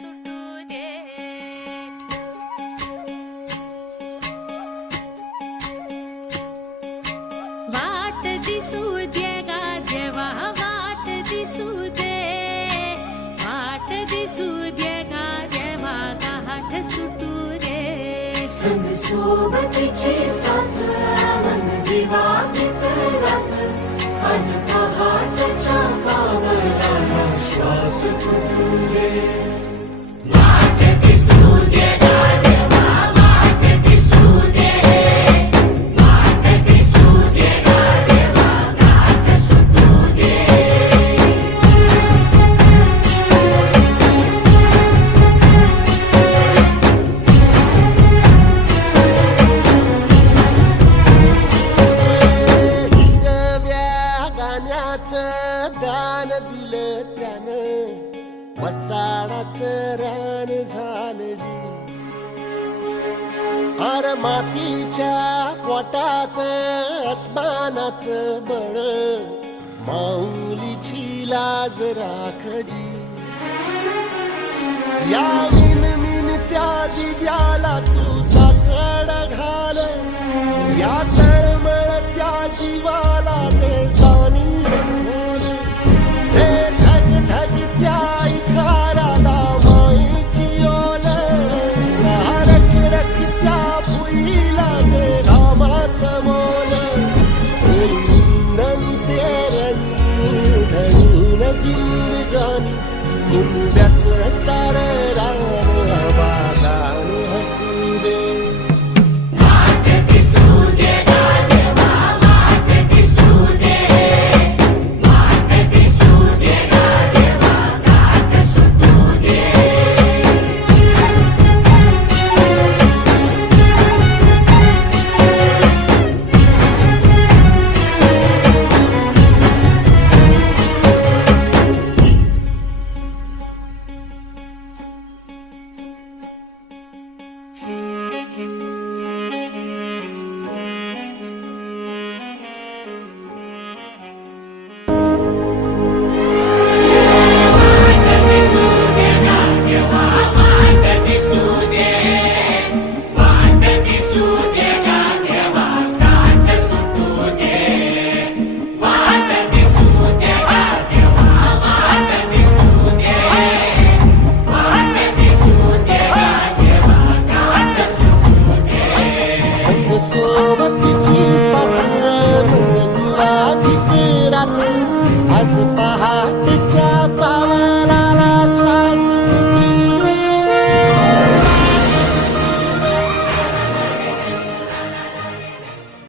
सुटू दे. वाट दिसू दे गा देवा, वाट दिसू दे, वाट दिसू दे गा देवा, गाठ सुटू दे. संग सोबतीची साथ मन दिवा रात, आज पहाटच्या पावलाला श्वास फुटू दे. वाट दिसू दे गा देवा, वाट दिसू दे, वाट दिसू दे गा देवा, गाठ सुटू दे. दान दिलं त्यानं, वसाडाचं रान झालं जी. अर मातीच्या पोटात अस्मानाचं बळ, माऊलीची लाज राखजी. या मिन त्या दिव्याला तू साकड घाल, या तळमळ त्या जीवाला ते जाणीव खोल. ते धग धग त्या इकाराला माईची ओल, रख रख त्या भुईला ते घामाचं मोल. रिंदणी पेरणी ढळून जिंदगानी, मुंब्याचं सारं रान आबादान हसू दे. वाट दिसू दे गा देवा, वाट दिसू दे, वाट दिसू दे गा देवा, गाठ सुटू दे. सोबतीची साथ मन दिवा रात, आज पहाटच्या